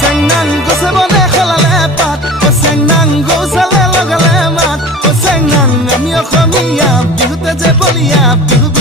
চেংনাং গছে বনে খেলালে পাত চেংনাং গৌচালে লগালে মাত চেংনাং আমি অসমীয়া বিহুতে যে বলিয়া বিহু